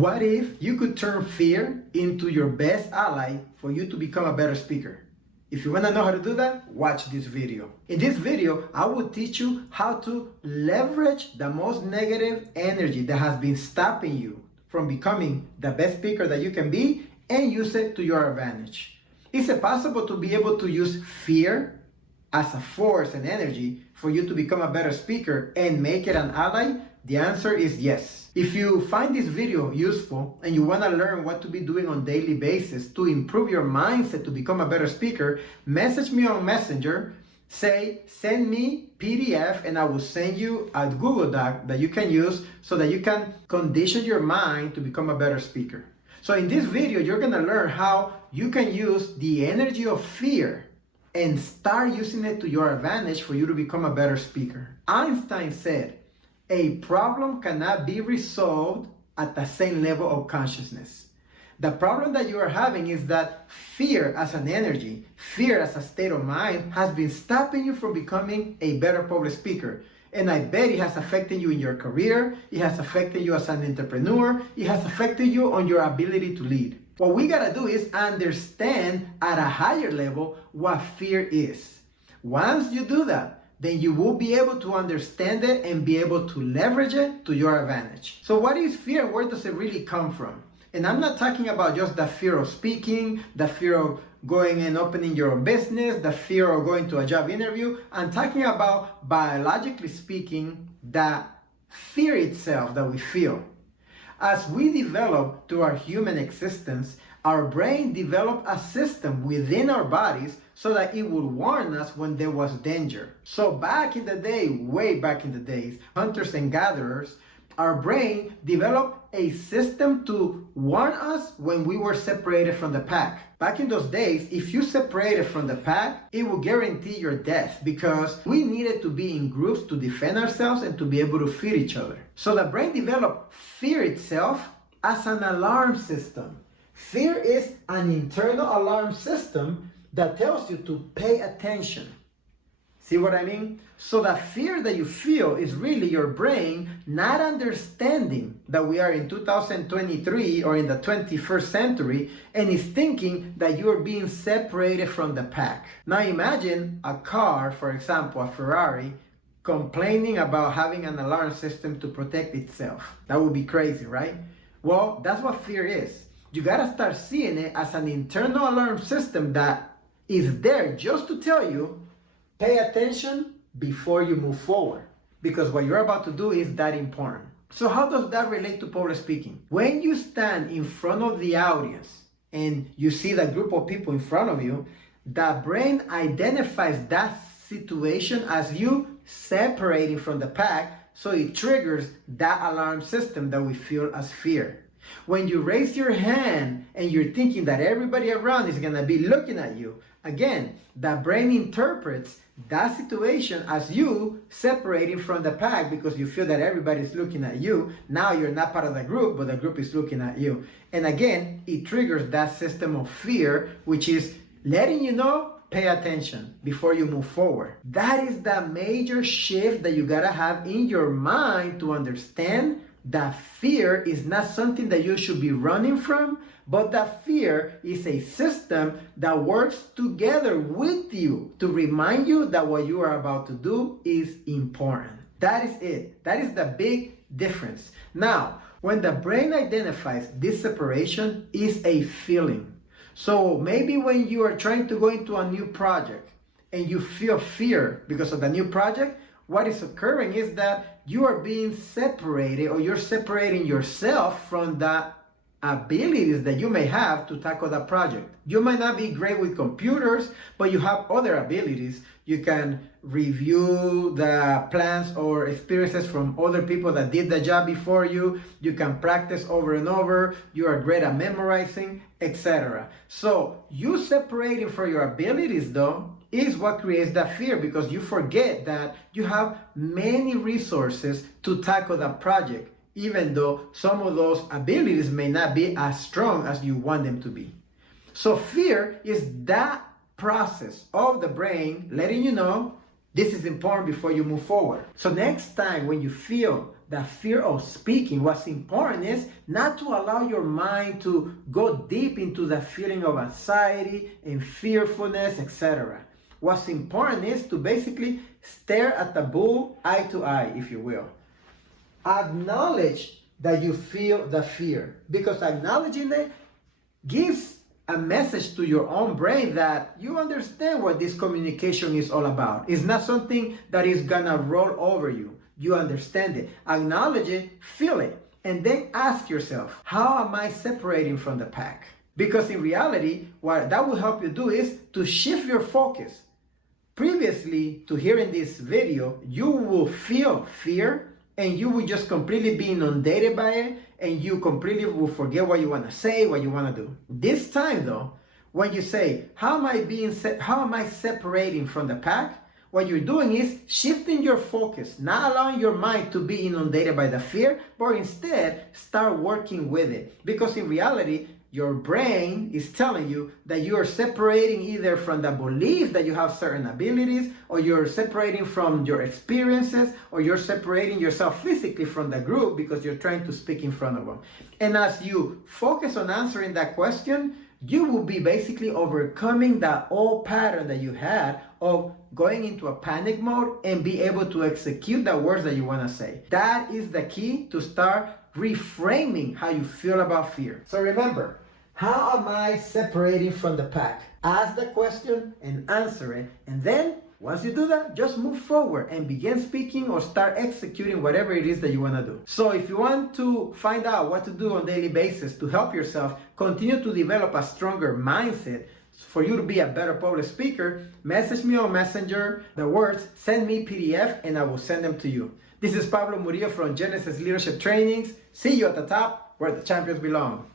What if you could turn fear into your best ally for you to become a better speaker? If you want to know how to do that, watch this video. In this video, I will teach you how to leverage the most negative energy that has been stopping you from becoming the best speaker that you can be and use it to your advantage. Is it possible to be able to use fear as a force and energy for you to become a better speaker and make it an ally? The answer is yes. If you find this video useful and you want to learn what to be doing on a daily basis to improve your mindset to become a better speaker, message me on Messenger, say send me PDF, and I will send you a Google Doc that you can use so that you can condition your mind to become a better speaker. So in this video, you're going to learn how you can use the energy of fear and start using it to your advantage for you to become a better speaker. Einstein said, "A problem cannot be resolved at the same level of consciousness." The problem that you are having is that fear as an energy, fear as a state of mind has been stopping you from becoming a better public speaker. And I bet it has affected you in your career, it has affected you as an entrepreneur, it has affected you on your ability to lead. What we gotta do is understand at a higher level what fear is. Once you do that, then you will be able to understand it and be able to leverage it to your advantage. So what is fear and where does it really come from? And I'm not talking about just the fear of speaking, the fear of going and opening your own business, the fear of going to a job interview. I'm talking about, biologically speaking, the fear itself that we feel. As we develop through our human existence, our brain developed a system within our bodies so that it would warn us when there was danger. So back in the day, way back in the days, hunters and gatherers, our brain developed a system to warn us when we were separated from the pack. Back in those days, if you separated from the pack, it would guarantee your death because we needed to be in groups to defend ourselves and to be able to feed each other. So the brain developed fear itself as an alarm system. Fear is an internal alarm system that tells you to pay attention. See what I mean? So the fear that you feel is really your brain not understanding that we are in 2023 or in the 21st century and is thinking that you are being separated from the pack. Now imagine a car, for example, a Ferrari, complaining about having an alarm system to protect itself. That would be crazy, right? Well, that's what fear is. You gotta start seeing it as an internal alarm system that is there just to tell you, pay attention before you move forward. Because what you're about to do is that important. So how does that relate to public speaking? When you stand in front of the audience and you see the group of people in front of you, the brain identifies that situation as you separating from the pack, so it triggers that alarm system that we feel as fear. When you raise your hand and you're thinking that everybody around is gonna be looking at you, again, the brain interprets that situation as you separating from the pack because you feel that everybody's looking at you. Now you're not part of the group, but the group is looking at you. And again, it triggers that system of fear, which is letting you know, pay attention before you move forward. That is the major shift that you gotta have in your mind to understand that fear is not something that you should be running from, but that fear is a system that works together with you to remind you that what you are about to do is important. That is it. That is the big difference. Now, when the brain identifies this separation is a feeling. So maybe when you are trying to go into a new project and you feel fear because of the new project, what is occurring is that you are being separated, or you're separating yourself from the abilities that you may have to tackle that project. You might not be great with computers, but you have other abilities. You can review the plans or experiences from other people that did the job before you. You can practice over and over. You are great at memorizing, etc. So you separating from your abilities, though, is what creates that fear because you forget that you have many resources to tackle that project, even though some of those abilities may not be as strong as you want them to be. So fear is that process of the brain letting you know this is important before you move forward. So next time when you feel the fear of speaking. What's important is not to allow your mind to go deep into the feeling of anxiety and fearfulness, etc. What's important is to basically stare at the bull eye to eye, if you will. Acknowledge that you feel the fear, because acknowledging it gives a message to your own brain that you understand what this communication is all about. It's not something that is gonna roll over you. You understand it. Acknowledge it, feel it, and then ask yourself, how am I separating from the pack? Because in reality, what that will help you do is to shift your focus. Previously to hearing this video, you will feel fear and you will just completely be inundated by it, and you completely will forget what you want to say, what you want to do. This time though, when you say, how am I separating from the pack? What you're doing is shifting your focus, not allowing your mind to be inundated by the fear, but instead start working with it. Because in reality, your brain is telling you that you are separating either from the belief that you have certain abilities, or you're separating from your experiences, or you're separating yourself physically from the group because you're trying to speak in front of them. And as you focus on answering that question, you will be basically overcoming that old pattern that you had of going into a panic mode and be able to execute the words that you want to say. That is the key to start reframing how you feel about fear. So remember, how am I separating from the pack? Ask the question and answer it. And then once you do that, just move forward and begin speaking or start executing whatever it is that you want to do. So if you want to find out what to do on a daily basis to help yourself continue to develop a stronger mindset for you to be a better public speaker, message me on Messenger the words, send me PDF, and I will send them to you. This is Pablo Murillo from Genesis Leadership Trainings. See you at the top where the champions belong.